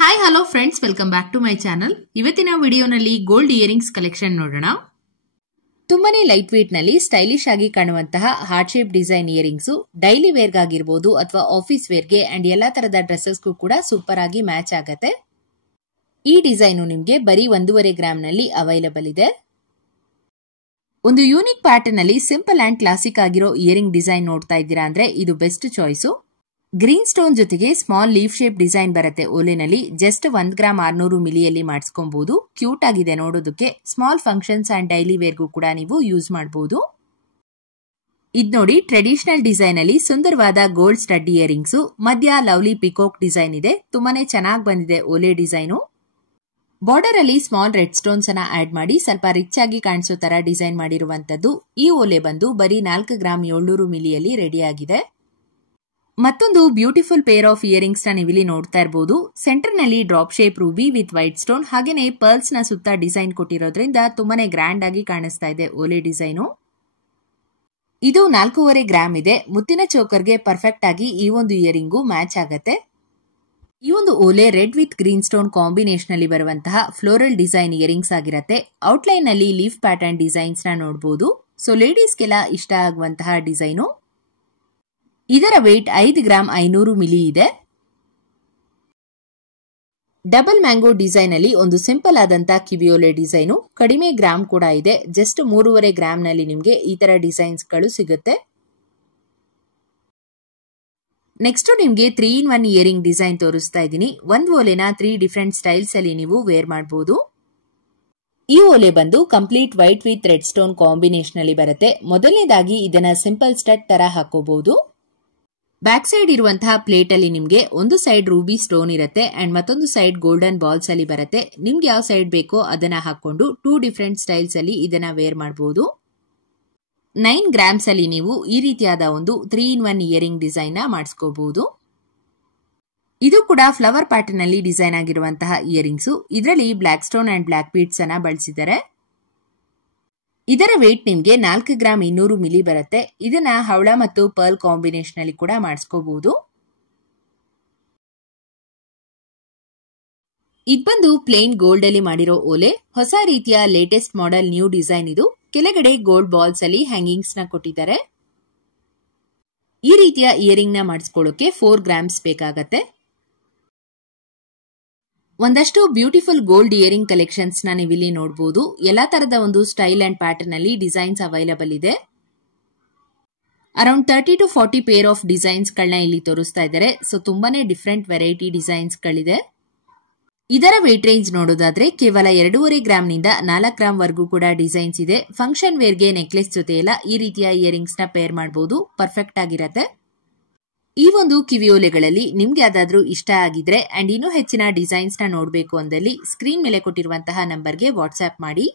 Hi hello friends, welcome back to my channel. ಇವತ್ತಿನ ವಿಡಿಯೋನಲ್ಲಿ gold earrings collection ನೋಡೋಣ. ತುಂಬಾನೇ ಲೈಟ್ ವೇಟ್ ನಲ್ಲಿ ಸ್ಟೈಲಿಶ್ ಆಗಿ ಕಾಣುವಂತಹ heart shape design earrings daily wear ಗಾಗಿರಬಹುದು ಅಥವಾ ಆಫೀಸ್ ವೇರ್ಗೆ ಅಂಡ್ ಎಲ್ಲಾ ತರದ ಡ್ರೆಸ್ಸಸ್ಗೂ ಕೂಡ ಸೂಪರ್ ಆಗಿ ಮ್ಯಾಚ್ ಆಗುತ್ತೆ. ಈ ಡಿಸೈನ್ ನಿಮಗೆ ಬರೀ 1.5 ಗ್ರಾಮ್ ನಲ್ಲಿ ಅವೈಲಬಲ್ ಇದೆ. ಒಂದು ಯೂನಿಕ್ ಪ್ಯಾಟರ್ನ್ ಅಲ್ಲಿ ಸಿಂಪಲ್ ಅಂಡ್ ಕ್ಲಾಸಿಕ್ ಆಗಿರೋ ಇಯರಿಂಗ್ ಡಿಸೈನ್ ನೋಡ್ತಾ ಇದ್ದೀರಾ ಅಂದ್ರೆ ಇದು ಬೆಸ್ಟ್ ಚಾಯ್ಸ್. ಗ್ರೀನ್ ಸ್ಟೋನ್ ಜೊತೆಗೆ ಸ್ಮಾಲ್ ಲೀಫ್ ಶೇಪ್ ಡಿಸೈನ್ ಬರುತ್ತೆ ಓಲೆನಲ್ಲಿ. ಜಸ್ಟ್ 1 ಗ್ರಾಮ್ 600 ಮಿಲಿಯಲ್ಲಿ ಮಾಡಿಸ್ಕೊಬಹುದು. ಕ್ಯೂಟ್ ಆಗಿದೆ ನೋಡೋದಕ್ಕೆ. ಸ್ಮಾಲ್ ಫಂಕ್ಷನ್ಸ್ ಅಂಡ್ ಡೈಲಿ ವೇರ್ಗೂ ಕೂಡ ನೀವು ಯೂಸ್ ಮಾಡಬಹುದು. ಇದ್ ನೋಡಿ, ಟ್ರೆಡಿಷನಲ್ ಡಿಸೈನ್ ಅಲ್ಲಿ ಸುಂದರವಾದ ಗೋಲ್ಡ್ ಸ್ಟಡ್ ಇಯರಿಂಗ್ಸ್. ಮಧ್ಯ ಲವ್ಲಿ ಪಿಕೋಕ್ ಡಿಸೈನ್ ಇದೆ. ತುಂಬಾನೇ ಚೆನ್ನಾಗಿ ಬಂದಿದೆ ಓಲೆ ಡಿಸೈನು. ಬಾರ್ಡರ್ ಅಲ್ಲಿ ಸ್ಮಾಲ್ ರೆಡ್ ಸ್ಟೋನ್ಸ್ ಅನ್ನ ಆಡ್ ಮಾಡಿ ಸ್ವಲ್ಪ ರಿಚ್ ಆಗಿ ಕಾಣಿಸೋ ತರ ಡಿಸೈನ್ ಮಾಡಿರುವಂತದ್ದು. ಈ ಓಲೆ ಬಂದು ಬರೀ 4 ಗ್ರಾಮ್ 700 ಮಿಲಿಯಲ್ಲಿ ರೆಡಿ ಆಗಿದೆ. ಮತ್ತೊಂದು ಬ್ಯೂಟಿಫುಲ್ ಪೇರ್ ಆಫ್ ಇಯರಿಂಗ್ಸ್ ನ ನೀವಿಲ್ಲಿ ನೋಡ್ತಾ ಇರಬಹುದು. ಸೆಂಟರ್ ನಲ್ಲಿ drop shape Ruby with white stone, ಹಾಗೇನೆ ಪರ್ಲ್ಸ್ ನ ಸುತ್ತ ಡಿಸೈನ್ ಕೊಟ್ಟಿರೋದ್ರಿಂದ ತುಂಬಾನೇ ಗ್ರ್ಯಾಂಡ್ ಆಗಿ ಕಾಣಿಸ್ತಾ ಇದೆ ಓಲೆ ಡಿಸೈನು. ಇದು 4.5 ಗ್ರಾಮ್ ಇದೆ. ಮುತ್ತಿನ ಚೋಕರ್ಗೆ ಪರ್ಫೆಕ್ಟ್ ಆಗಿ ಈ ಒಂದು ಇಯರಿಂಗು ಮ್ಯಾಚ್ ಆಗತ್ತೆ. ಈ ಒಂದು ಓಲೆ red with green stone combination ಅಲ್ಲಿ ಬರುವಂತಹ ಫ್ಲೋರಲ್ ಡಿಸೈನ್ ಇಯರಿಂಗ್ಸ್ ಆಗಿರತ್ತೆ. ಔಟ್ಲೈನ್ ನಲ್ಲಿ ಲೀಫ್ ಪ್ಯಾಟರ್ನ್ ಡಿಸೈನ್ಸ್ ನ ನೋಡಬಹುದು. ಸೊ ಲೇಡೀಸ್ಗೆಲ್ಲ ಇಷ್ಟ ಆಗುವಂತಹ ಡಿಸೈನು. ಇದರ ವೇಟ್ 5 ಗ್ರಾಮ್ 500 ಮಿಲಿ ಇದೆ. ಡಬಲ್ ಮ್ಯಾಂಗೋ ಡಿಸೈನ್ ಅಲ್ಲಿ ಒಂದು ಸಿಂಪಲ್ ಆದಂತಹ ಕಿವಿಯೋಲೆ ಡಿಸೈನು. ಕಡಿಮೆ ಗ್ರಾಮ್ ಕೂಡ ಇದೆ. ಜಸ್ಟ್ 3.5 ಗ್ರಾಮ್ ನಲ್ಲಿ ನಿಮಗೆ ಈ ತರ ಡಿಸೈನ್ಸ್ ಗಳು ಸಿಗುತ್ತೆ. ನೆಕ್ಸ್ಟ್ ನಿಮಗೆ 3-in-1 ಇಯರಿಂಗ್ ಡಿಸೈನ್ ತೋರಿಸ್ತಾ ಇದ್ದೀನಿ. ಒಂದು ಓಲೆನ 3 ಡಿಫರೆಂಟ್ ಸ್ಟೈಲ್ಸ್ ಅಲ್ಲಿ ನೀವು ವೇರ್ ಮಾಡಬಹುದು. ಈ ಓಲೆ ಬಂದು complete white with red stone combination ಅಲ್ಲಿ ಬರುತ್ತೆ. ಮೊದಲನೇದಾಗಿ ಇದನ್ನ ಸಿಂಪಲ್ ಸ್ಟಡ್ ತರ ಹಾಕೋಬಹುದು. ಬ್ಯಾಕ್ ಸೈಡ್ ಇರುವಂತಹ ಪ್ಲೇಟ್ ಅಲ್ಲಿ ನಿಮ್ಗೆ ಒಂದು ಸೈಡ್ ರೂಬಿ ಸ್ಟೋನ್ ಇರುತ್ತೆ ಅಂಡ್ ಮತ್ತೊಂದು ಸೈಡ್ ಗೋಲ್ಡನ್ ಬಾಲ್ಸ್ ಅಲ್ಲಿ ಬರುತ್ತೆ. ನಿಮ್ಗೆ ಯಾವ ಸೈಡ್ ಬೇಕೋ ಅದನ್ನ ಹಾಕೊಂಡು 2 ಡಿಫರೆಂಟ್ ಸ್ಟೈಲ್ಸ್ ಅಲ್ಲಿ ಇದನ್ನ ವೇರ್ ಮಾಡಬಹುದು. 9 ಗ್ರಾಮ್ಸ್ ಅಲ್ಲಿ ನೀವು ಈ ರೀತಿಯಾದ ಒಂದು 3-in-1 ಇಯರಿಂಗ್ ಡಿಸೈನ್ ನ ಮಾಡಿಸ್ಕೋಬಹುದು. ಇದು ಕೂಡ ಫ್ಲವರ್ ಪ್ಯಾಟರ್ನ್ ಅಲ್ಲಿ ಡಿಸೈನ್ ಆಗಿರುವಂತಹ ಇಯರಿಂಗ್ಸ್. ಇದರಲ್ಲಿ black stone and black beads ಅನ್ನ ಬಳಸಿದ್ದಾರೆ. ಇದರ ವೇಟ್ ನಿಮ್ಗೆ 4 ಗ್ರಾಮ್ 200 ಮಿಲಿ ಬರುತ್ತೆ. ಇದನ್ನ ಹವಳ ಮತ್ತು ಪರ್ಲ್ ಕಾಂಬಿನೇಷನ್ ಅಲ್ಲಿ ಕೂಡ ಮಾಡಿಸ್ಕೋಬಹುದು. ಇದು ಬಂದು ಪ್ಲೇನ್ ಗೋಲ್ಡ್ ಅಲ್ಲಿ ಮಾಡಿರೋ ಓಲೆ. ಹೊಸ ರೀತಿಯ ಲೇಟೆಸ್ಟ್ ಮಾಡೆಲ್ ನ್ಯೂ ಡಿಸೈನ್ ಇದು. ಕೆಳಗಡೆ ಗೋಲ್ಡ್ ಬಾಲ್ಸ್ ಅಲ್ಲಿ ಹ್ಯಾಂಗಿಂಗ್ಸ್ ನ ಕೊಟ್ಟಿದ್ದಾರೆ. ಈ ರೀತಿಯ ಇಯರಿಂಗ್ ನ ಮಾಡಿಸ್ಕೊಳ್ಳೋಕೆ 4 ಗ್ರಾಮ್ಸ್ ಬೇಕಾಗತ್ತೆ. ಒಂದಷ್ಟು ಬ್ಯೂಟಿಫುಲ್ ಗೋಲ್ಡ್ ಇಯರಿಂಗ್ ಕಲೆಕ್ಷನ್ಸ್ ನ ನೀವಿಲ್ಲಿ ನೋಡಬಹುದು. ಎಲ್ಲಾ ತರದ ಒಂದು ಸ್ಟೈಲ್ ಅಂಡ್ ಪ್ಯಾಟರ್ನ್ ಅಲ್ಲಿ ಡಿಸೈನ್ಸ್ ಅವೈಲಬಲ್ ಇದೆ. Around 30 to 40 pair of designs ಗಳನ್ನ ಇಲ್ಲಿ ತೋರಿಸ್ತಾ ಇದ್ದಾರೆ. ಸೊ ತುಂಬಾನೇ ಡಿಫರೆಂಟ್ ವೆರೈಟಿ ಡಿಸೈನ್ಸ್ ಗಳಿದೆ. ಇದರ ವೇಟ್ ರೇಂಜ್ ನೋಡೋದಾದ್ರೆ ಕೇವಲ 2.5 ಗ್ರಾಮ್ ನಿಂದ 4 ಗ್ರಾಮ್ ವರೆಗೂ ಕೂಡ ಡಿಸೈನ್ಸ್ ಇದೆ. ಫಂಕ್ಷನ್ ವೇರ್ಗೆ ನೆಕ್ಲೆಸ್ ಜೊತೆ ಎಲ್ಲ ಈ ರೀತಿಯ ಇಯರಿಂಗ್ಸ್ ನ ಪೇರ್ ಮಾಡಬಹುದು. ಪರ್ಫೆಕ್ಟ್ ಆಗಿರತ್ತೆ. ಈ ಒಂದು ಕಿವಿಯೋಲೆಗಳಲ್ಲಿ ನಿಮ್ಗೆ ಯಾವ್ದಾದ್ರೂ ಇಷ್ಟ ಆಗಿದ್ರೆ ಅಂಡ್ ಇನ್ನೂ ಹೆಚ್ಚಿನ ಡಿಸೈನ್ಸ್ ನ ನೋಡಬೇಕು ಅಂದಲ್ಲಿ ಸ್ಕ್ರೀನ್ ಮೇಲೆ ಕೊಟ್ಟಿರುವಂತಹ ನಂಬರ್ಗೆ ವಾಟ್ಸ್ಆಪ್ ಮಾಡಿ.